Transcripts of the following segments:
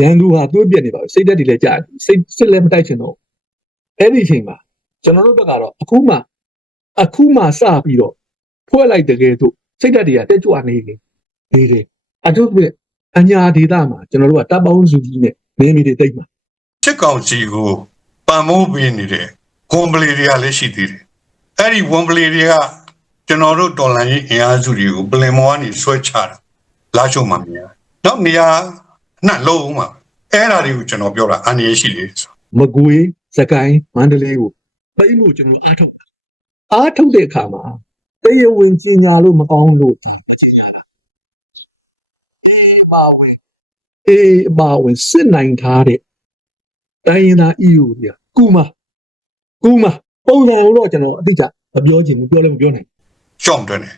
ရန်သူဟာသွေးပြက်နေပါဘူးစိတ်သက်တွေလည်းကြာတယ်စိတ်စစ်လည်းမတိုက်ချင်တော့ဘူးအဲ့ဒီအချိန်မှာကျွန်တော်တို့ဘက်ကတော့အခုမှအခုမှစပြီးတော့ဖွဲ့လိုက်တကယ်တော့စိတ်သက်တွေကတက်ကြွနေနေနေတယ်အထုပ်ပြအညာဒေတာမှာကျွန်တော်တို့ကတပ်ပေါင်းစုကြီးနဲ့နေမီတွေတိတ်မှာစစ်ကောင်စီကိုပံ့မိုးပေးနေတဲ့ကွန်ပလီတွေကလည်းရှိသေးတယ်အဲ့ဒီဝန်ပလီတွေကကျွန်တော်တို့တော်လန်ရေးအင်အားစုတွေကိုပလင်မောကနေဆွဲချတာလာရှုံမှမြင်ရတယ်နောက်နေရာ နှံ့လုံးမှာအဲ့ဒါတွေကိုကျွန်တော်ပြောတာအန္တရာယ်ရှိလေဆိုမကွေးစကိုင်းမန္တလေးကိုပိတ်လို့ကျွန်တော်အားထုတ်တာအားထုတ်တဲ့အခါမှာတရားဝင်စင်ညာလို့မကောင်းလို့ပြင်ရတာအေးပါဝင်အေးပါဝင်စစ်နိုင်ထားတဲ့တိုင်းရင်းသား EU ပြကူမကူမပုံစံတော့ကျွန်တော်အတိအကျမပြောချင်ဘူးပြောလည်းမပြောနိုင်ရှော့တွန်းတယ်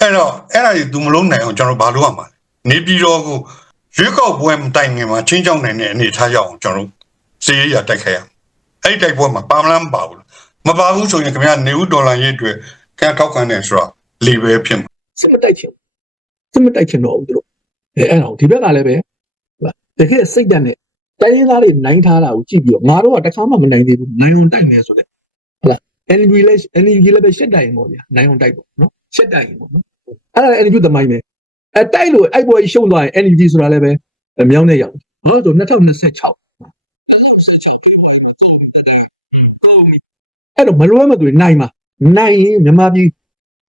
အဲ့တော့အဲ့ဒါတွေသူမလုံးနိုင်အောင်ကျွန်တော်ဘာလုပ်ရမှာလဲနေပြည်တော်ကို ရွေးကောက်ပွဲမတိုင်ခင်မှာချင်းချောင်းနိုင်တဲ့အနေထားရအောင်ကျွန်တော်တို့စီးရရတိုက်ခိုက်ရအောင်အဲ့ဒီတိုက်ပွဲမှာပါမလားမပါဘူးမပါဘူးဆိုရင်ခင်ဗျာနေဦးဒေါ်လာရေးအတွက်ခင်ဗျာထောက်ခံတယ်ဆိုတော့လီပဲဖြစ်မှာစစ်မတိုက်ချင်ဘူးစစ်မတိုက်ချင်တော့ဘူးသူတို့အဲအဲ့တော့ဒီဘက်ကလည်းပဲဟုတ်လားတကယ်စိတ်ဓာတ်နဲ့တိုင်းရင်းသားတွေနိုင်ထားတာကိုကြည့်ပြီးတော့ငါတို့ကတစ်ခါမှမနိုင်သေးဘူးနိုင်အောင်တိုက်နေဆိုတဲ့ဟုတ်လား NLD လည်း NLD လည်းပဲရှက်တိုင်ပေါ့ဗျာနိုင်အောင်တိုက်ပေါ့နော်ရှက်တိုင်ပေါ့နော်အဲ့ဒါလည်း NLD သမိုင်းပဲ အဲတိုက်လို့အဲ့ပေါ်ကြီးရှုံးသွားရင် NLD ဆိုတာလည်းပဲမြောင်းနဲ့ရောက်ဟောဆို2026ကုန်ပြီအဲ့တော့မလွဲမသွေနိုင်မှာနိုင်ရင်မြန်မာပြည်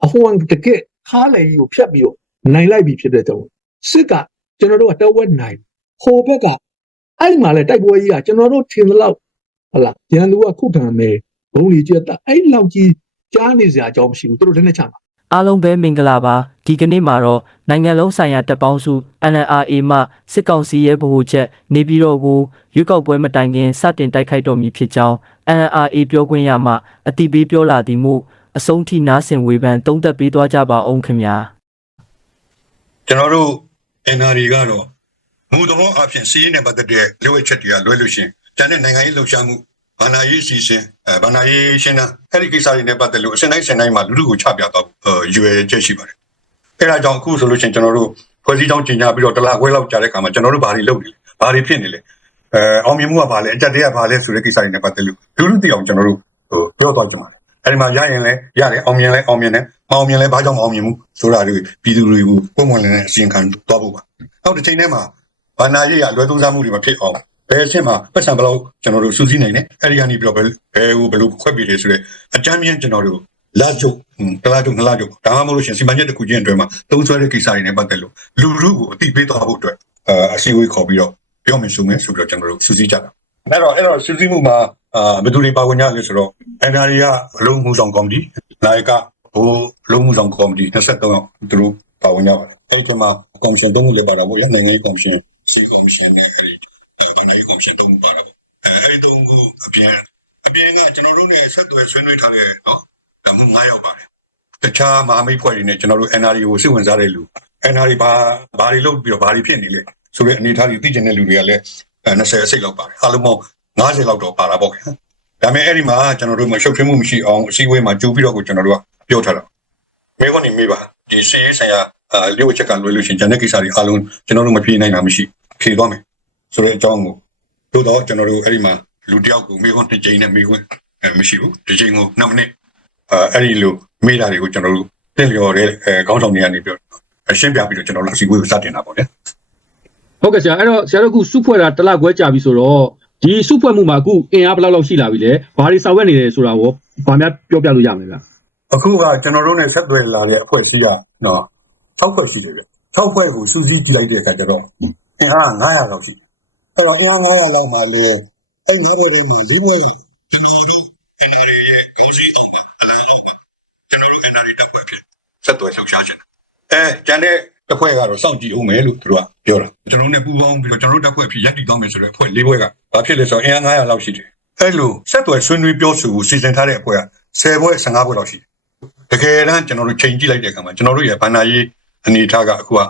အဟွန်တကက်ခါလေကြီးကိုဖြတ်ပြီးတော့နိုင်လိုက်ပြီဖြစ်တဲ့ကြောင့်စစ်ကကျွန်တော်တို့ကတဝက်နိုင်ဟိုဘက်ကအဲ့မှာလဲတိုက်ပွဲကြီးကကျွန်တော်တို့ထင်သလောက်ဟလာရန်သူကခုခံမယ်ဘုံကြီးကျက်တာအဲ့လောက်ကြီးကြားနေစရာအကြောင်းမရှိဘူးသူတို့လည်းနဲ့ချမှာ အားလုံးပဲမင်္ဂလာပါဒီကနေ့မှာတော့နိုင်ငံလုံးဆိုင်ရာတပ်ပေါင်းစု NLRA မှစစ်ကောင်စီရဲ့ဗဟိုချက်နေပြည်တော်ကိုရွေးကောက်ပွဲမတိုင်ခင်စတင်တိုက်ခိုက်တော်မူဖြစ်ကြောင်း NLRA ပြောခွင့်ရမှအတိပေးပြောလာသည်မှုအဆုံးထိနားဆင်ဝေဖန်သုံးသပ်ပေးသွားကြပါအောင်ခင်ဗျာကျွန်တော်တို့ NRD ကတော့မူတော်အဖြစ်စီးရင်နဲ့ပတ်သက်တဲ့လွှဲချက်တွေကလွှဲလို့ရှရင်တန်တဲ့နိုင်ငံရေးလှုပ်ရှားမှု ဘာနာရေးစီစဉ်အဲဘာနာရေးရှင်းတာအဲ့ဒီကိစ္စတွေနဲ့ပတ်သက်လို့အစဉ်တိုင်းအစဉ်တိုင်းမှာလူလူကိုချပြတော့ရွယ်ချက်ရှိပါတယ်အဲ့ဒါကြောင့်အခုဆိုလို့ရှရင်ကျွန်တော်တို့ဖွဲ့စည်းကြောင်းကျင်ညာပြီးတော့တလားခွဲလောက်ကြာတဲ့အခါမှာကျွန်တော်တို့ဘာတွေလုပ်နေလဲဘာတွေဖြစ်နေလဲအဲအောင်မြင်မှုကဘာလဲအကြက်တွေကဘာလဲဆိုတဲ့ကိစ္စတွေနဲ့ပတ်သက်လို့လူလူသိအောင်ကျွန်တော်တို့ဟိုပြောသွားကြပါမယ်အဲ့ဒီမှာရရင်လည်းရတယ်အောင်မြင်လည်းအောင်မြင်တယ်မအောင်မြင်လည်းဘာကြောင့်မအောင်မြင်ဘူးဆိုတာတွေပြည်သူတွေကိုပုံမှန်လည်းအစီရင်ခံသွားဖို့ပါနောက်တစ်ချိန်ထဲမှာဘာနာရေးရလွယ်သုံးစားမှုတွေမဖြစ်အောင် ဘယ်အချက်မှာပတ်စံဘယ်လောက်ကျွန်တော်တို့စူးစီးနိုင်တယ်အဲ့ဒီကနေပြီးတော့ဘယ်ဘယ်ကိုဘယ်လိုခွဲပြီးလဲဆိုတော့အကြမ်းမြင့်ကျွန်တော်တို့လာကြုတ်တလားကြုတ်နှစ်လားကြုတ်ဒါမှမဟုတ်လို့ရှင်စီမံချက်တစ်ခုချင်းအတွင်းမှာသုံးဆွဲတဲ့ကိစ္စတွေနဲ့ပတ်သက်လို့လူလူကိုအတိပေးသွားဖို့အတွက်အအစီအဝေးခေါ်ပြီးတော့ပြောမယ်ဆိုမယ်ဆိုပြီးတော့ကျွန်တော်တို့စူးစီးကြတာအဲ့တော့အဲ့တော့စူးစီးမှုမှာအာဘယ်သူတွေပါဝင်ကြလဲဆိုတော့ NRA ကအလုံးမှုဆောင်ကော်မတီနိုင်ကဟိုလုံးမှုဆောင်ကော်မတီ23ယောက်သူတို့ပါဝင်ကြပါတယ်အဲ့ဒီမှာကော်မရှင်သုံးခုလည်းပါတာပေါ့ရနိုင်ငံရေးကော်မရှင်စီကော်မရှင်နဲ့အဲ့ဒီ ဘာနိုင်ကော်မရှင်သုံးခုပါတာပေါ့အဲ့ဒီသုံးခုအပြင်အပြင်ကကျွန်တော်တို့နဲ့ဆက်သွယ်ဆွေးနွေးထားတဲ့နော်ဒါမှ9ယောက်ပါတယ်တခြားမဟာမိတ်ဖွဲ့တွေနဲ့ကျွန်တော်တို့ NRA ကိုစိတ်ဝင်စားတဲ့လူ NRA ဘာဘာတွေလုပ်ပြီးတော့ဘာတွေဖြစ်နေလဲဆိုတဲ့အနေအထားတွေသိကျင်တဲ့လူတွေကလည်း20အစိတ်လောက်ပါတယ်အားလုံးပေါင်း90လောက်တော့ပါတာပေါ့ခင်ဗျဒါပေမဲ့အဲ့ဒီမှာကျွန်တော်တို့မရှုပ်ထွေးမှုမရှိအောင်အစည်းအဝေးမှာကြိုးပြီးတော့ကိုကျွန်တော်တို့ကပြောထားတာမေခွန်းနေမေးပါဒီစီရေးဆိုင်ရာအာလျှို့ချက်ကလွယ်လို့ရှရင်ဂျန်တဲ့ကိစ္စတွေအားလုံးကျွန်တော်တို့မဖြေနိုင်တာမရှိဖြေသွားမယ် ဆိုတဲ့အကြောင်းကိုသို့တော့ကျွန်တော်တို့အဲ့ဒီမှာလူတစ်ယောက်ကိုမေခွန်းတစ်ကြိမ်နဲ့မေခွန်းအဲမရှိဘူးတစ်ကြိမ်ကို2မိနစ်အာအဲ့ဒီလိုမေးတာတွေကိုကျွန်တော်တို့တင်လျော်တဲ့အဲခေါင်းဆောင်တွေကနေပြောအရှင်းပြပြီးတော့ကျွန်တော်တို့အစည်းအဝေးကိုစတင်တာပေါ့ဗျာဟုတ်ကဲ့ဆရာအဲ့တော့ဆရာတို့အခုစုဖွဲ့တာတစ်လခွဲကြာပြီဆိုတော့ဒီစုဖွဲ့မှုမှာအခုအင်အားဘယ်လောက်လောက်ရှိလာပြီလဲဘာတွေဆောင်ရွက်နေတယ်ဆိုတာကိုဘာများပြောပြလို့ရမလဲဗျအခုကကျွန်တော်တို့နဲ့ဆက်သွယ်လာတဲ့အဖွဲ့အစည်းကနော်6ဖွဲ့ရှိတယ်ဗျ6ဖွဲ့ကိုစူးစီးကြည့်လိုက်တဲ့အခါကျတော့အင်အား900လောက်ရှိတယ် အဲ့တော့အင်အား900လောက်မှလေအဲ့ဒီတွေတွေလေးနေဆက်သွယ်လှောက်ရှားချင်တယ်အဲကျန်တဲ့တစ်ဖွဲ့ကတော့စောင့်ကြည့်ဦးမယ်လို့သူတို့ကပြောတာကျွန်တော်တို့နဲ့ပူးပေါင်းပြီးတော့ကျွန်တော်တို့တစ်ဖွဲ့ဖြစ်ရပ်တည်သွားမယ်ဆိုတဲ့အဖွဲ့၄ဖွဲ့ကဘာဖြစ်လဲဆိုတော့အင်အား900လောက်ရှိတယ်အဲ့လိုဆက်သွယ်ဆွေးနွေးပြောဆိုကိုစီစဉ်ထားတဲ့အဖွဲ့က10ဖွဲ့15ဖွဲ့လောက်ရှိတယ်တကယ်တမ်းကျွန်တော်တို့ချိန်ကြည့်လိုက်တဲ့အခါမှာကျွန်တော်တို့ရဲ့ဘန္နာရေးအနေအထားကအခုက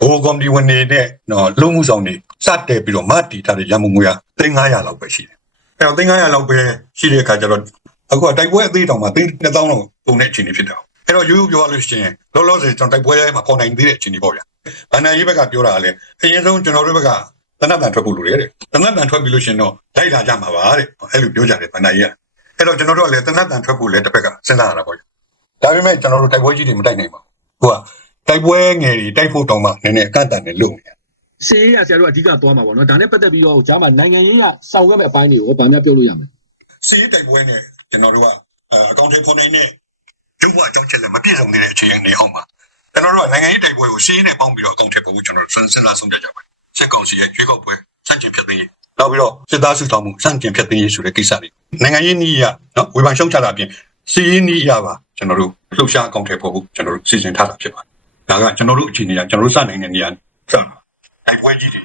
ဘိုးကော်မတီဝင်တွေနဲ့နော်လုံးမှုဆောင်တွေစတဲ့ပြီးတော့မတီထားတဲ့ရန်ကုန်ငွေက3900လောက်ပဲရှိတယ်။အဲတော့3900လောက်ပဲရှိတဲ့အခါကျတော့အခုကတိုက်ပွဲအသေးတောင်မှ3000လောက်ပုံတဲ့အခြေအနေဖြစ်တာ။အဲတော့ရိုးရိုးပြောရလို့ရှိရင်လောလောဆယ်ကျွန်တော်တိုက်ပွဲထဲမှာပေါ်နိုင်သေးတဲ့အခြေအနေပေါ့ဗျာ။ဘန္နာရေးဘက်ကပြောတာကလည်းအရင်ဆုံးကျွန်တော်တို့ဘက်ကတနတ်တန်ထွက်ဖို့လိုတယ်တဲ့တနတ်တန်ထွက်ပြီးလို့ရှရင်တော့လိုက်လာကြမှာပါတဲ့အဲ့လိုပြောကြတယ်ဗန္ဒာကြီးကအဲ့တော့ကျွန်တော်တို့ကလည်းတနတ်တန်ထွက်ဖို့လည်းတစ်ဖက်ကစဉ်းစားရတာပေါ့ဒါပေမဲ့ကျွန်တော်တို့တိုက်ပွဲကြီးတွေမတိုက်နိုင်ပါဘူးဟုတ်က တိုက်ပွဲငယ်တွေတိုက်ဖို့တောင်းမှနည်းနည်းအကန့်အသတ်နဲ့လုပ်နေတယ်စီရေးရဆရာတို့အဓိကသွားမှာပေါ့နော်ဒါနဲ့ပတ်သက်ပြီးတော့ဂျားမှာနိုင်ငံရေးရဆောင်ရွက်မဲ့အပိုင်းတွေကိုဗာများပြောလို့ရမယ်စီးတိုက်ပွဲနဲ့ကျွန်တော်တို့ကအကောင့်ထဲပေါ်နေတဲ့ရုပ်ဘဝအကြောင်းချက်လက်မပြည့်စုံနေတဲ့အခြေအနေဟောင်းမှာကျွန်တော်တို့ကနိုင်ငံရေးတိုက်ပွဲကိုစီးနဲ့ပေါင်းပြီးတော့အကောင့်ထဲပေါ်ဖို့ကျွန်တော်တို့စဉ်းစားဆုံးဖြတ်ကြပါတယ်စစ်ကောင်စီရဲ့ရွေးကောက်ပွဲစန့်ကျင်ဖြစ်သိမ်းရေးနောက်ပြီးတော့စစ်သားစုဆောင်မှုစန့်ကျင်ဖြစ်သိမ်းရေးဆိုတဲ့ကိစ္စတွေနိုင်ငံရေးနည်းရနော်ဝေဖန်ရှုံချတာအပြင်စီးရေးနည်းရပါကျွန်တော်တို့လှုပ်ရှားအကောင့်ထဲပေါ်ဖို့ကျွန်တော်တို့စီစဉ်ထားတာဖြစ်ပါတယ် ဒါကကျွန်တော်တို့အခြေအနေကကျွန်တော်တို့စနိုင်တဲ့နေရာဆက်တိုက်ပွဲကြီးတွေ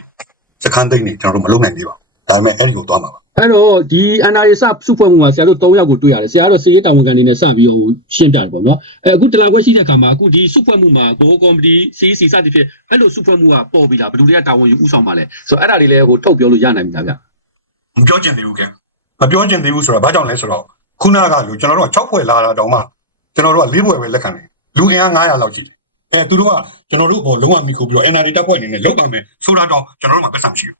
စခန်းသိမ်းနေကျွန်တော်တို့မလုပ်နိုင်သေးပါဘူးဒါပေမဲ့အဲ့ဒီကိုသွားမှာပါအဲ့တော့ဒီ NRA စစုဖွဲ့မှုမှာဆရာတို့၃ယောက်ကိုတွေ့ရတယ်ဆရာတို့စီရေးတာဝန်ခံနေနဲ့စပြီးတော့ရှင်းပြတယ်ပေါ့နော်အဲအခုတလာခွဲရှိတဲ့အခါမှာအခုဒီစုဖွဲ့မှုမှာဘိုးကော်မတီစီစီစသည်ဖြင့်အဲ့လိုစုဖွဲ့မှုကပေါ်ပြီလားဘယ်သူတွေကတာဝန်ယူဥဆောင်ပါလဲဆိုတော့အဲ့ဒါတွေလည်းဟိုထုတ်ပြောလို့ရနိုင်ပြီလားဗျမပြောချင်သေးဘူးကဲမပြောချင်သေးဘူးဆိုတာဘာကြောင့်လဲဆိုတော့ခုနကလူကျွန်တော်တို့က6ဖွဲ့လာတာတောင်မှကျွန်တော်တို့က4ဖွဲ့ပဲလက်ခံတယ်လူအင်အား900လောက်ရှိတယ် အဲသူတို့ကကျွန်တော်တို့ဘောလုံးဝမိခိုးပြီးတော့ NRD တပ်ဖွဲ့အနေနဲ့လောက်ပါမယ်ဆိုတာတော့ကျွန်တော်တို့မှပတ်စံမရှိဘူး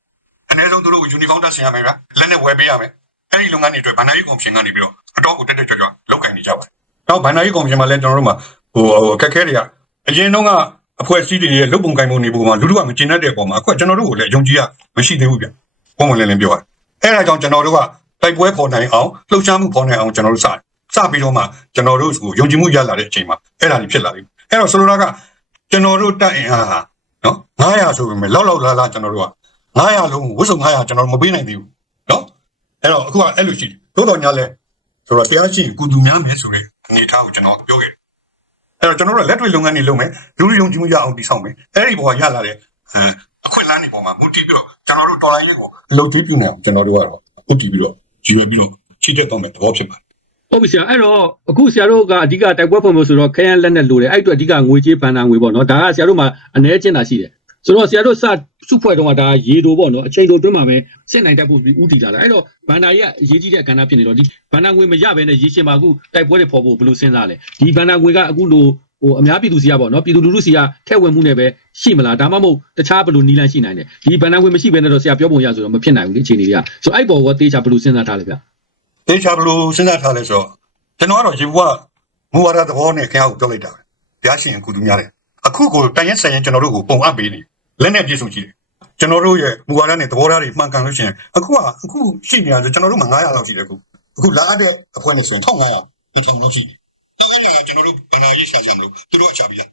အနည်းဆုံးသူတို့ကိုယူနီဖောင်းတပ်ဆင်ရမယ်ဗျလက်နဲ့ဝယ်ပေးရမယ်အဲ့ဒီလုပ်ငန်းတွေအတွက်ဘန်နာရေးကော်မရှင်ကနေပြီးတော့အတော့ကိုတက်တက်ကြွကြွလောက်ကင်နေကြပါတယ်နောက်ဘန်နာရေးကော်မရှင်မှာလည်းကျွန်တော်တို့မှဟိုအခက်အခဲတွေကအရင်တော့ကအဖွဲ့အစည်းတွေရဲ့လုပ်ပုံကင်ပုံတွေပေါ်မှာလူတို့ကမကျင်တတ်တဲ့အပေါ်မှာအခုကကျွန်တော်တို့ကိုလည်းအယုံကြည်ရမရှိသေးဘူးဗျပုံမှန်လည်းလည်းပြောရတယ်အဲ့ဒါကြောင့်ကျွန်တော်တို့ကတိုက်ပွဲပေါ်နိုင်အောင်လှုပ်ရှားမှုပေါ်နိုင်အောင်ကျွန်တော်တို့စတယ်စပြီးတော့မှကျွန်တော်တို့ကိုယုံကြည်မှုရလာတဲ့အချိန်မှာအဲ့ဒါကြီးဖြစ်လာပြီ အဲ့တော့ဆိုလိုတာကကျွန်တော်တို့တက်အင်အားဟာနော်900ဆိုပေမဲ့လောက်လောက်လာလာကျွန်တော်တို့က900လုံးဝတ်စုံ900ကျွန်တော်တို့မပေးနိုင်သေးဘူးနော်အဲ့တော့အခုကအဲ့လိုရှိတယ်သို့တော်ညာလဲဆိုတော့တရားရှိကုသူများမယ်ဆိုတဲ့အနေအထားကိုကျွန်တော်ပြောခဲ့တယ်အဲ့တော့ကျွန်တော်တို့ကလက်တွေ့လုပ်ငန်းတွေလုပ်မယ်လူလူယုံကြည်မှုရအောင်တည်ဆောက်မယ်အဲ့ဒီဘောကရလာတဲ့အဲအခွင့်အလမ်းတွေပေါ်မှာမူတည်ပြီးတော့ကျွန်တော်တို့တော်လိုင်းရေးကိုအလုပ်ကျွေးပြုနေအောင်ကျွန်တော်တို့ကတော့ဥတည်ပြီးတော့ရည်ရွယ်ပြီးတော့ချိတက်တော့မယ်သဘောဖြစ်ပါတယ် ဟုတ်ပြီဆရာအဲ့တော့အခုဆရာတို့ကအဓိကတိုက်ပွဲဖွင့်ဖို့ဆိုတော့ခရမ်းလက်နဲ့လိုတယ်အဲ့အတွက်အဓိကငွေကြေးပန်နာငွေပေါ့နော်ဒါကဆရာတို့မှာအ ਨੇ ကျင့်တာရှိတယ်ဆိုတော့ဆရာတို့စစုဖွဲ့တော့ကဒါရေတိုပေါ့နော်အချိန်တိုတွင်းမှာပဲစစ်နိုင်တတ်ဖို့ဥတီလာတယ်အဲ့တော့ဘန္နာကြီးကအရေးကြီးတဲ့ကဏ္ဍဖြစ်နေတော့ဒီဘန္နာငွေမရဘဲနဲ့ရေရှင်မှာအခုတိုက်ပွဲတွေဖော်ဖို့ဘယ်လိုစဉ်းစားလဲဒီဘန္နာငွေကအခုလိုဟိုအများပြည်သူစီကပေါ့နော်ပြည်သူလူထုစီကထက်ဝင်မှုနဲ့ပဲရှိမလားဒါမှမဟုတ်တခြားဘယ်လိုနီးလန်းရှိနိုင်တယ်ဒီဘန္နာငွေမရှိဘဲနဲ့တော့ဆရာပြောပုံရဆိုတော့မဖြစ်နိုင်ဘူးလေအခြေအနေတွေကဆိုအဲ့ပေါ်ကတေးချဘယ်လိုစဉ်းစားထားလဲဗျ တေချာဘလို့စဉ်းစားထားလဲဆိုတော့ကျွန်တော်ကတော့ရေဘူးကမူဝါဒသဘောနဲ့ခင်ဗျားကိုပြောလိုက်တာပဲတရားရှင်အခုသူများတယ်အခုကိုတန်ရက်ဆိုင်ရင်ကျွန်တော်တို့ကိုပုံအပ်ပေးနေလက်နဲ့ပြည့်စုံကြည့်တယ်ကျွန်တော်တို့ရဲ့မူဝါဒနဲ့သဘောထားတွေမှန်ကန်လို့ရှိရင်အခုကအခုရှိနေရတယ်ကျွန်တော်တို့မှ900လောက်ရှိတယ်အခုအခုလာတဲ့အဖွဲ့နဲ့ဆိုရင်1500 1000လောက်ရှိတယ်တော့အဲ့ဒါကကျွန်တော်တို့ဗန္ဒာရေးရှာကြမလို့သူတို့အချပြီလား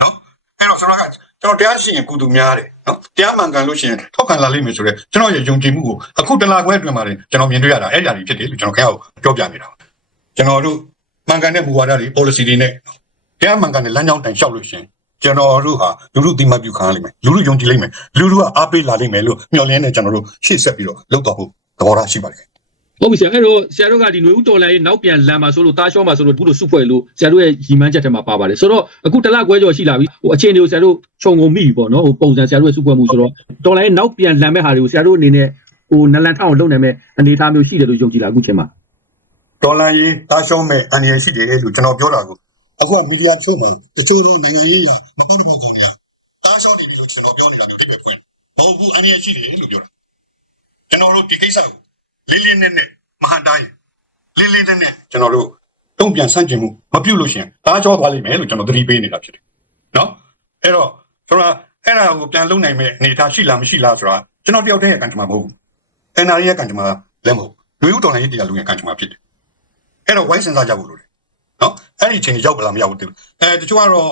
နော်အဲ့တော့ဆိုတော့က ကျွန်တော်တရားရှိရင်ကုသူများတယ်နော်တရားမှန်ကန်လို့ရှိရင်ထောက်ခံလာလိမ့်မယ်ဆိုတော့ကျွန်တော်ရဲ့ယုံကြည်မှုကိုအခုတလာခွဲအတွင်းမှာကျွန်တော်မြင်တွေ့ရတာအဲ့ဒါကြီးဖြစ်တယ်လို့ကျွန်တော်ခင်ဗျားကိုပြောပြနေတာပါကျွန်တော်တို့မှန်ကန်တဲ့မူဝါဒတွေ policy တွေနဲ့တရားမှန်ကန်တဲ့လမ်းကြောင်းတိုင်လျှောက်လို့ရှိရင်ကျွန်တော်တို့ဟာလူလူတိမတ်ပြုခံရလိမ့်မယ်လူလူယုံကြည်လိမ့်မယ်လူလူကအားပေးလာလိမ့်မယ်လို့မျှော်လင့်နေကျွန်တော်တို့ရှေ့ဆက်ပြီးတော့လုပ်တော့ဖို့သဘောထားရှိပါတယ် ဟုတ်ပြီဆရာအဲ့တော့ဆရာတို့ကဒီຫນွေဦးတော်လိုင်းရဲ့နောက်ပြန်လမ်းမှာဆိုလို့တားရှောမှာဆိုလို့အခုလိုစုဖွဲ့လို့ဆရာတို့ရဲ့ရီမန်းချက်ထဲမှာပါပါတယ်ဆိုတော့အခုတစ်လခွဲကျော်ရှိလာပြီဟိုအခြေအနေကိုဆရာတို့ခြုံငုံမိပြီပေါ့နော်ဟိုပုံစံဆရာတို့ရဲ့စုဖွဲ့မှုဆိုတော့တော်လိုင်းရဲ့နောက်ပြန်လမ်းမဲ့ဟာတွေကိုဆရာတို့အနေနဲ့ဟိုနလန်ထောက်အောင်လုပ်နိုင်မဲ့အနေအထားမျိုးရှိတယ်လို့ယုံကြည်လာအခုချိန်မှာဒေါ်လာရေးတားရှုံးမဲ့အန္တရာယ်ရှိတယ်လို့ကျွန်တော်ပြောတာကိုအခုကမီဒီယာချို့မှာတချို့သောနိုင်ငံရေးရာမပေါ့တော့ကုန်နေတာတားရှုံးနေပြီလို့ကျွန်တော်ပြောနေတာမျိုးတိပဲဖွင့်မဟုတ်ဘူးအန္တရာယ်ရှိတယ်လို့ပြောတာကျွန်တော်တို့ဒီကိစ္စကို လေးလေးနက်နက်မဟန်တိုင်းလေးလေးနက်နက်ကျွန်တော်တို့တုံ့ပြန်ဆန့်ကျင်မှုမပြုတ်လို့ရှင်တားချောသွားလိမ့်မယ်လို့ကျွန်တော်သတိပေးနေတာဖြစ်တယ်နော်အဲ့တော့ဆိုတော့အဲ့ဒါကိုပြန်လုံနိုင်မဲ့အနေအထားရှိလားမရှိလားဆိုတာကျွန်တော်တယောက်တည်းရဲ့ကံကြမ္မာမဟုတ်ဘူး NRA ရဲ့ကံကြမ္မာလည်းမဟုတ်လူဦးတော်လိုင်းရေးတရားလူရဲ့ကံကြမ္မာဖြစ်တယ်အဲ့တော့ဝိုင်းစင်စားကြဖို့လိုတယ်နော်အဲ့ဒီအချိန်ကြီးရောက်ပလားမရောက်ဘူးတူအဲတချို့ကတော့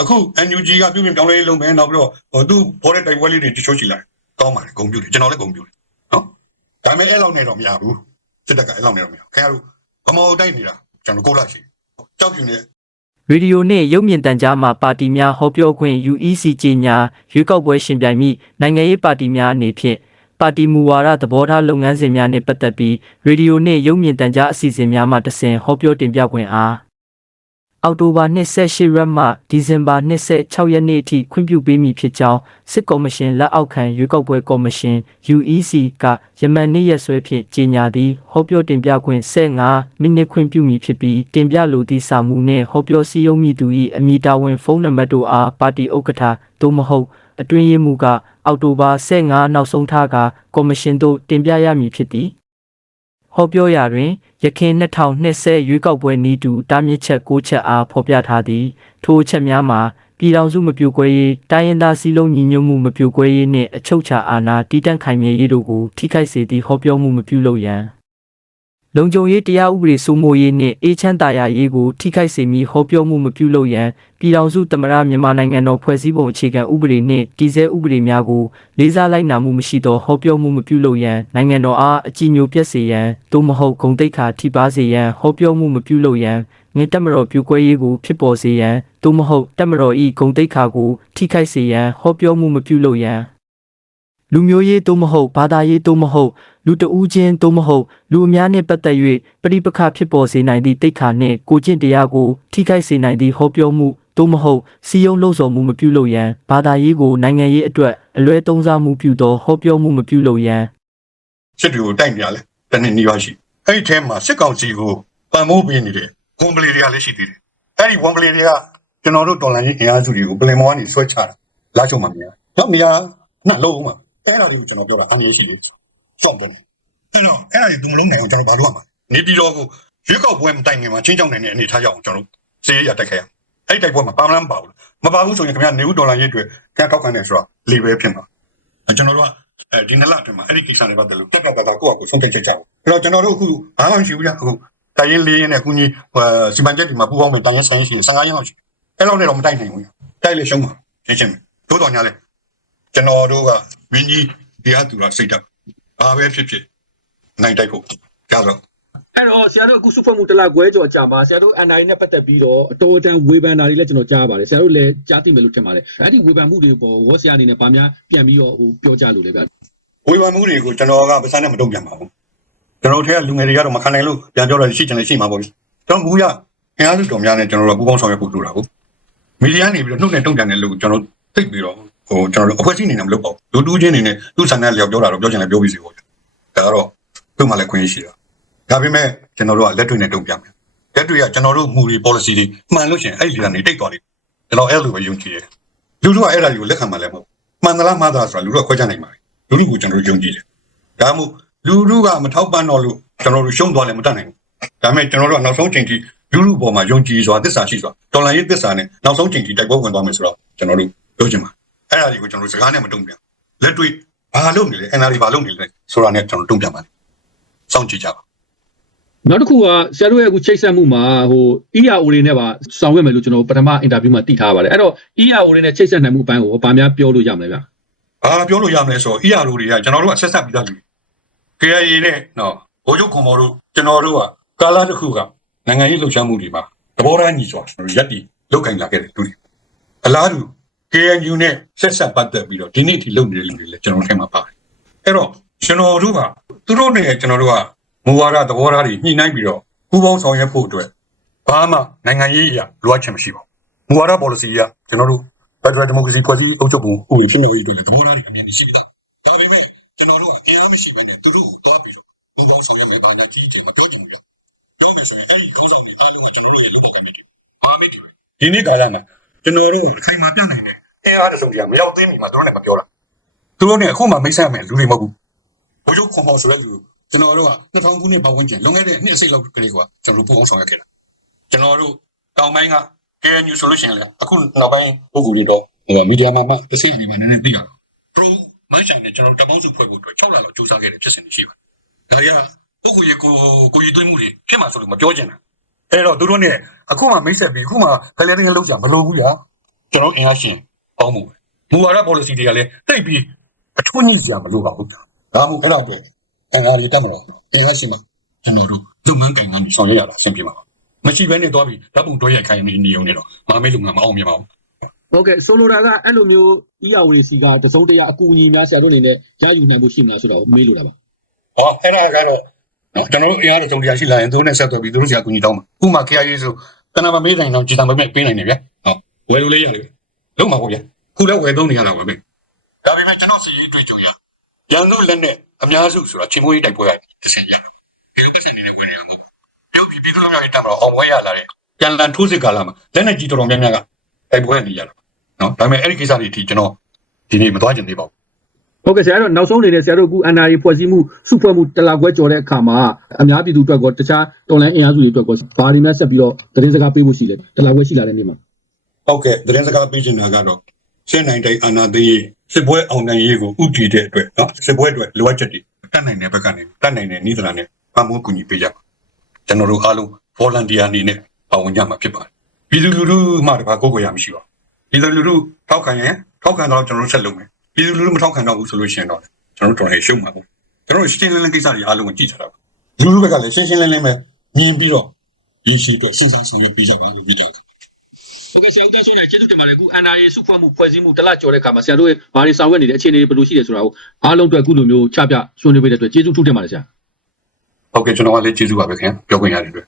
အခု NUG ကပြုပြင်ပြောင်းလဲလုပ်မယ်နောက်ပြီးတော့ဟိုသူဘောတဲ့တိုက်ပွဲလေးတွေတချို့ရှိလာတယ်ကောင်းပါတယ်ဂုံပြူတယ်ကျွန်တော်လည်းဂုံပြူတယ်နော် ဒါပေမဲ့အဲ့လောက်နဲ့တော့မရဘူးစစ်တပ်ကအဲ့လောက်နဲ့တော့မရဘူးခင်ဗျားတို့ဗမောတိုက်နေတာကျွန်တော်ကိုလာရှိကြောက်ပြူနေရေဒီယိုနှင့်ရုပ်မြင်သံကြားမှပါတီများဟောပြောခွင့် UEC ကြီးညာရွေးကောက်ပွဲရှင်ပြိုင်မိနိုင်ငံရေးပါတီများအနေဖြင့်ပါတီမူဝါဒသဘောထားလုပ်ငန်းစဉ်များနှင့်ပတ်သက်ပြီးရေဒီယိုနှင့်ရုပ်မြင်သံကြားအစီအစဉ်များမှတဆင့်ဟောပြောတင်ပြခွင့်အား အောက်တိုဘာ28ရက်မှဒီဇင်ဘာ26ရက်နေ့အထိခွင့်ပြုပေးမည်ဖြစ်ကြောင်းစစ်ကော်မရှင်လက်အောက်ခံရွေးကောက်ပွဲကော်မရှင် UEC ကယမန်နေ့ရက်စွဲဖြင့်ကြေညာသည်ဟောပြောတင်ပြခွင့်15မိနစ်ခွင့်ပြုမည်ဖြစ်ပြီးတင်ပြလိုသည့်စာမှုနှင့်ဟောပြောစည်းရုံးမည်သူ၏အမည်တာဝန်ဖုန်းနံပါတ်တို့အားပါတီဥက္ကဋ္ဌသို့မဟုတ်အတွင်းရေးမှူးကအောက်တိုဘာ15နောက်ဆုံးထားကကော်မရှင်သို့တင်ပြရမည်ဖြစ်သည် ဟောပြောရာတွင်ရခင်2020ရွေးကောက်ပွဲနီးတူတားမြစ်ချက်6ချက်အားဖော်ပြထားသည်ထိုအချက်များမှာပြည်ထောင်စုမပြိုကွဲရေးတိုင်းရင်းသားစည်းလုံးညီညွတ်မှုမပြိုကွဲရေးနှင့်အချုပ်အခြာအာဏာတည်တံ့ခိုင်မြဲရေးတို့ကိုထိခိုက်စေသည့်ဟောပြောမှုမပြုလုပ်ရန် လုံခြုံရေးတရားဥပဒေစိုးမိုးရေးနှင့်အေးချမ်းသာယာရေးကိုထိခိုက်စေမည်ဟောပြောမှုမပြုလုပ်ရန်ပြည်ထောင်စုသမ္မတမြန်မာနိုင်ငံတော်ဖွဲ့စည်းပုံအခြေခံဥပဒေနှင့်တည်ဆဲဥပဒေများကိုလေးစားလိုက်နာမှုမရှိသောဟောပြောမှုမပြုလုပ်ရန်နိုင်ငံတော်အားအကြည်ညိုပျက်စေရန်သို့မဟုတ်ဂုဏ်သိက္ခာထိပါစေရန်ဟောပြောမှုမပြုလုပ်ရန်ငင်တက်မတော်ပြိုကွဲရေးကိုဖြစ်ပေါ်စေရန်သို့မဟုတ်တက်မတော်၏ဂုဏ်သိက္ခာကိုထိခိုက်စေရန်ဟောပြောမှုမပြုလုပ်ရန် လူမျိုးရေးသို့မဟုတ်ဘာသာရေးသို့မဟုတ်လူတဦးချင်းသို့မဟုတ်လူအများနှင့်ပတ်သက်၍ပဋိပက္ခဖြစ်ပေါ်စေနိုင်သည့်တိတ်ခါနှင့်ကိုကျင့်တရားကိုထိခိုက်စေနိုင်သည့်ဟောပြောမှုသို့မဟုတ်စီယုံလှုံ့ဆော်မှုမပြုလုပ်ရန်ဘာသာရေးကိုနိုင်ငံရေးအတွက်အလွဲသုံးစားမှုပြုသောဟောပြောမှုမပြုလုပ်ရန်စစ်တွေကိုတိုက်ပြလဲတနေ့နီးပါးရှိအဲ့ဒီထဲမှာစစ်ကောင်စီကိုပံ့ပိုးပေးနေတဲ့ကွန်ပလီတွေကလည်းရှိသေးတယ်အဲ့ဒီကွန်ပလီတွေကကျွန်တော်တို့တော်လိုင်းရေးအင်အားစုတွေကိုပလင်မောကနေဆွဲချတာလာချုံမှာမြင်တော့နေရာနှလုံးမှာ အဲ့ဒါတွေကိုကျွန်တော်ပြောတာအမြင်ရှိတယ်စောင့်တယ်အဲ့တော့အဲ့ဒါတွေသူမလုံးနိုင်အောင်ကျွန်တော်ဘာလုပ်ရမှာနေပြည်တော်ကိုရွေးကောက်ပွဲမတိုင်ခင်မှာချင်းချောင်းနိုင်တဲ့အနေထားရအောင်ကျွန်တော်တို့စေးရတက်ခဲ့ရအဲ့ဒီတိုက်ပွဲမှာပါမလားမပါဘူးမပါဘူးဆိုရင်ခင်ဗျာနေဦးဒေါ်လာရေးအတွက်ကန်ထောက်ခံနေဆိုတာလေပဲဖြစ်မှာကျွန်တော်တို့ကအဲဒီနှစ်လအတွင်းမှာအဲ့ဒီကိစ္စတွေပတ်သက်လို့တက်တက်တက်တက်ကိုယ့်အကူဆုံးဖြတ်ချက်ကြအောင်အဲ့တော့ကျွန်တော်တို့အခုဘာမှမရှိဘူးကြာအခုတိုင်ရင်လေးရင်နဲ့အခုကြီးစီမံချက်ဒီမှာပူပေါင်းမယ်တိုင်ရင်ဆိုင်ရှိ15ရက်လောက်ရှိအဲ့လောက်နဲ့တော့မတိုက်နိုင်ဘူးတိုက်လေရှုံးမှာရှင်းရှင်းတိုးတော်ညာလဲကျွန်တော်တို့က ဝင်းကြီးဒီဟာသူကစိတ်တက်ဘာပဲဖြစ်ဖြစ်နိုင်တိုက်ဖို့ကြတော့အဲ့တော့ဆရာတို့အခုစုဖွဲ့မှုတစ်လခွဲကျော်ကြာမှာဆရာတို့ NRI နဲ့ပတ်သက်ပြီးတော့အတော်အတန်ဝေဖန်တာတွေလည်းကျွန်တော်ကြားပါတယ်ဆရာတို့လည်းကြားသိမယ်လို့ထင်ပါတယ်အဲ့ဒီဝေဖန်မှုတွေပေါ်ရောဆရာအနေနဲ့ဗာများပြန်ပြီးတော့ဟိုပြောကြလို့လေဗျဝေဖန်မှုတွေကိုကျွန်တော်ကပစံနဲ့မတုံ့ပြန်ပါဘူးကျွန်တော်တို့ထဲကလူငယ်တွေကတော့မခံနိုင်လို့ပြန်ပြောတာရှိချင်လည်းရှိမှာပေါ့ကျွန်တော်မူရအင်အားစုတော်များနဲ့ကျွန်တော်တို့ပူပေါင်းဆောင်ရွက်ဖို့လိုတာကိုမီဒီယာနေပြီးတော့နှုတ်နဲ့တုံ့ပြန်တယ်လို့ကျွန်တော်သိပြီးတော့ ဟိုကျွန်တော်တို့အဖွဲ့အစည်းအနေနဲ့မလုပ်ပါဘူးလူတူးချင်းအနေနဲ့သူ့ဆန္ဒလျောက်ပြောတာတော့ပြောချင်လည်းပြောပြီးစီပေါ့ဒါကတော့သူ့မှလည်းခွင့်ရှိတာဒါပေမဲ့ကျွန်တော်တို့ကလက်တွေ့နဲ့တုံ့ပြန်မယ်လက်တွေ့ကကျွန်တော်တို့မူတွေ policy တွေမှန်လို့ရှိရင်အဲ့ဒီကနေတိတ်သွားတယ်ကျွန်တော်အဲ့လိုပဲယုံကြည်တယ်လူတို့ကအဲ့ဒါတွေကိုလက်ခံမှလည်းမဟုတ်မှန်သလားမှားသလားဆိုတာလူတို့ကခွဲခြားနိုင်ပါတယ်လူတို့ကိုကျွန်တော်တို့ယုံကြည်တယ်ဒါမှမဟုတ်လူတို့ကမထောက်ပံ့တော့လို့ကျွန်တော်တို့ရှုံးသွားလည်းမတတ်နိုင်ဘူးဒါပေမဲ့ကျွန်တော်တို့ကနောက်ဆုံးချိန်ထိလူလူပေါ်မှာယုံကြည်စွာသစ္စာရှိစွာတော်လန်ရေးသစ္စာနဲ့နောက်ဆုံးချိန်ထိတိုက်ပွဲဝင်သွားမယ်ဆိုတော့ကျွန်တော်တို့ပြောချင်ပါ အဲ့ဒါတွေကိုကျွန်တော်တို့စကားနဲ့မတုံ့ပြန်လက်တွေ့ဘာလုပ်နေလဲ NRD ဘာလုပ်နေလဲဆိုတာနဲ့ကျွန်တော်တုံ့ပြန်ပါစောင့်ကြည့်ကြပါနောက်တစ်ခုကဆရာတို့ရဲ့အခုချိတ်ဆက်မှုမှာဟို ERO တွေနဲ့ပါဆောင်ရွက်မယ်လို့ကျွန်တော်ပထမအင်တာဗျူးမှာသိထားပါတယ်အဲ့တော့ ERO တွေနဲ့ချိတ်ဆက်နိုင်မှုအပိုင်းကိုဗာများပြောလို့ရမလဲဗျဘာပြောလို့ရမလဲဆိုတော့ ER တို့တွေကကျွန်တော်တို့ကဆက်ဆက်ပြီးသားလူ KIA နဲ့နော်ဘိုးချုပ်ခွန်မော်တို့ကျွန်တော်တို့ကကာလာတစ်ခုကနိုင်ငံရေးလှုပ်ရှားမှုတွေမှာသဘောထားညီစွာကျွန်တော်ရက်တီလုတ်ကင်လာခဲ့တဲ့လူတွေအလားတူ KNU နဲ့ဆက်ဆက်ပတ်သက်ပြီးတော့ဒီနေ့ထိလုပ်နေတဲ့လူတွေလည်းကျွန်တော်ထဲမှာပါတယ်အဲ့တော့ကျွန်တော်တို့ကသူတို့နဲ့ကျွန်တော်တို့ကမူဝါဒသဘောထားတွေညှိနှိုင်းပြီးတော့ပူးပေါင်းဆောင်ရွက်ဖို့အတွက်ဘာမှနိုင်ငံရေးအရာလိုအပ်ချက်မရှိပါဘူးမူဝါဒ policy ကကျွန်တော်တို့ Federal Democracy ဖွဲ့စည်းအုပ်ချုပ်ပုံဥပဒေဖြစ်နေရေးအတွက်လည်းသဘောထားတွေအမြင်ရှိပြီးသားဒါပေမဲ့ကျွန်တော်တို့ကတရားမရှိဘဲနဲ့သူတို့ကိုတွားပြီးတော့ပူးပေါင်းဆောင်ရွက်မယ်ဘာညာကြီးကြီးမပြောချင်ဘူးလားပြောမယ်ဆိုရင်အဲ့ဒီခေါင်းဆောင်တွေအားလုံးကကျွန်တော်တို့ရဲ့လုပ်ပေါ်ကမိတယ်။ဘာမိတယ်။ဒီနေ့ကာလမှာကျွန်တော်တို့အချိန်မှပြနိုင်တယ်။ အဲအားတဆုံးကြမရောက်သေးမီမှာတို့လည်းမပြောတာ။သူတို့နဲ့အခုမှမိတ်ဆက်မယ်လူတွေမဟုတ်ဘူး။ဘိုးချုပ်ခွန်ပေါဆိုတဲ့လူကျွန်တော်တို့က2000ခုနှစ်ပတ်ဝန်းကျင်လွန်ခဲ့တဲ့နှစ်အစိတ်လောက်ကလေးကကျွန်တော်တို့ပူးပေါင်းဆောင်ရွက်ခဲ့တာ။ကျွန်တော်တို့တောင်ပိုင်းက KNU solution လေအခုနောက်ပိုင်းပုဂ္ဂိုလ်တွေတော့ဟိုမီဒီယာမှာမှတစ်စိတ်အနေနဲ့နည်းနည်းသိရတော့ pro မိုင်းဆိုင်နဲ့ကျွန်တော်တို့တပေါင်းစုဖွဲ့ဖို့အတွက်6လလောက်စူးစမ်းခဲ့တဲ့ဖြစ်စဉ်တွေရှိပါတယ်။ဒါကြီးကပုဂ္ဂိုလ်ရေကိုကိုကြီးသွင်းမှုတွေဖြစ်မှာဆိုလို့မပြောချင်တာ။အဲ့တော့သူတို့နဲ့အခုမှမိတ်ဆက်ပြီးအခုမှဖလဲတင်းလောက်ကြမလိုဘူးညာ။ကျွန်တော်အင်အားရှင် ပေါင်းမှုပဲ။မူဝါဒ policy တွေကလည်းတိတ်ပြီးအထွန်းကြီးစရာမလိုပါဘူး။ဒါမှမဟုတ်အဲ့တော့ပဲအင်အားကြီးတက်မလို့အင်အားရှင်မှာကျွန်တော်တို့လုပ်ငန်းကင်ကနေဆောင်ရွက်ရတာအဆင်ပြေပါပါ။မရှိဘဲနဲ့သွားပြီးဓာတ်ပုံတွဲရိုက်ခိုင်းနေနေုံနဲ့တော့မမေးလုပ်ငန်းမအောင်မြင်ပါဘူးဟုတ်ကဲ့ဆိုလိုတာကအဲ့လိုမျိုး ERO တွေစီကတစုံတရာအကူအညီများဆရာတို့အနေနဲ့ရယူနိုင်မှုရှိမလားဆိုတော့မေးလို့တာပါ။ဟောအဲ့ဒါကတော့နော်ကျွန်တော်တို့အင်အားတုံတရားရှိလာရင်သူတို့နဲ့ဆက်သွယ်ပြီးသူတို့ဆရာကူညီတောင်းမှာ။ဥပမာ KIA ဆိုတဏ္ဍာမမေးနိုင်တော့ကြည်တံပေးမဲ့ပေးနိုင်တယ်ဗျာ။ဟောဝယ်လို့လေးရတယ်။လုံးမှာပေါ့ဗျာ။ ခုလည်းဝယ်သုံးနေရတာပါပဲ။ဒါပေမဲ့ကျွန်တော်စီရေးတွေ့ကြုံရ။ရန်တို့လက်နဲ့အများစုဆိုတာချင်းမွေးတိုက်ပွဲရတယ်တစ်စင်ရတော့။ဒီလိုပတ်စံနေနဲ့ဝယ်နေရမှာ။ပြုတ်ပြီးပြီးသူတို့များရေးတမ်းမှာအောင်ဝဲရလာတဲ့ပြန်လန်ထိုးစစ်ကာလာမှာလက်နဲ့ကြီးတော်တော်များများကတိုက်ပွဲနေရတော့။နော်ဒါပေမဲ့အဲ့ဒီကိစ္စတွေအထိကျွန်တော်ဒီနေ့မသွားကျင်သေးပါဘူးဟုတ်ကဲ့ဆရာတို့နောက်ဆုံးအနေနဲ့ဆရာတို့အခု NRA ဖွဲ့စည်းမှုစုဖွဲ့မှုတလာခွဲကြော်တဲ့အခါမှာအများပြည်သူအတွက်ကောတခြားတော်လိုင်းအင်အားစုတွေအတွက်ကောဘာတွေများဆက်ပြီးတော့သတင်းစကားပေးဖို့ရှိလဲတလာခွဲရှိလာတဲ့နေ့မှာဟုတ်ကဲ့သတင်းစကားပေးချင်တာကတော့ ရှင်းနိုင်တဲ့အာနာသိရေးစစ်ပွဲအောင်နိုင်ရေးကိုဥတည်တဲ့အတွက်နော်စစ်ပွဲအတွက်လိုအပ်ချက်တွေတတ်နိုင်တဲ့ဘက်ကနေတတ်နိုင်တဲ့နည်းသလားနဲ့ပံ့ပိုးကူညီပေးကြပါကျွန်တော်တို့အားလုံး volunteer အနေနဲ့ပါဝင်ကြမှာဖြစ်ပါတယ်ပြည်သူလူထုမှတပါကိုယ်ကိုယ်ရမရှိပါဘူးပြည်သူလူထုထောက်ခံရင်ထောက်ခံတော့ကျွန်တော်တို့ဆက်လုပ်မယ်ပြည်သူလူထုမထောက်ခံတော့ဘူးဆိုလို့ရှိရင်တော့ကျွန်တော်တို့တော်တော်ရှုံးမှာပေါ့ကျွန်တော်တို့ရှင်းလင်းလင်းကိစ္စတွေအားလုံးကိုကြည့်ကြတာပါလူထုဘက်ကလည်းရှင်းရှင်းလင်းလင်းပဲမြင်ပြီးတော့ဒီရှိအတွက်စဉ်းစားဆောင်ရွက်ပြီးကြပါလို့ပြောကြတာ ဟုတ်ကဲ့ဆရာဦးသားစိုးနိုင်ကျေးဇူးတင်ပါတယ်အခု NRA စုဖွဲ့မှုဖွဲ့စည်းမှုတလာကြော်တဲ့အခါမှာဆရာတို့ရဲ့ဘာတွေဆောင်ရွက်နေတဲ့အခြေအနေတွေဘယ်လိုရှိလဲဆိုတာကိုအားလုံးအတွက်အခုလိုမျိုးချပြဆွေးနွေးပေးတဲ့အတွက်ကျေးဇူးထူးတင်ပါတယ်ဆရာဟုတ်ကဲ့ကျွန်တော်ကလည်းကျေးဇူးပါပဲခင်ဗျပြောခွင့်ရတဲ့အတွက်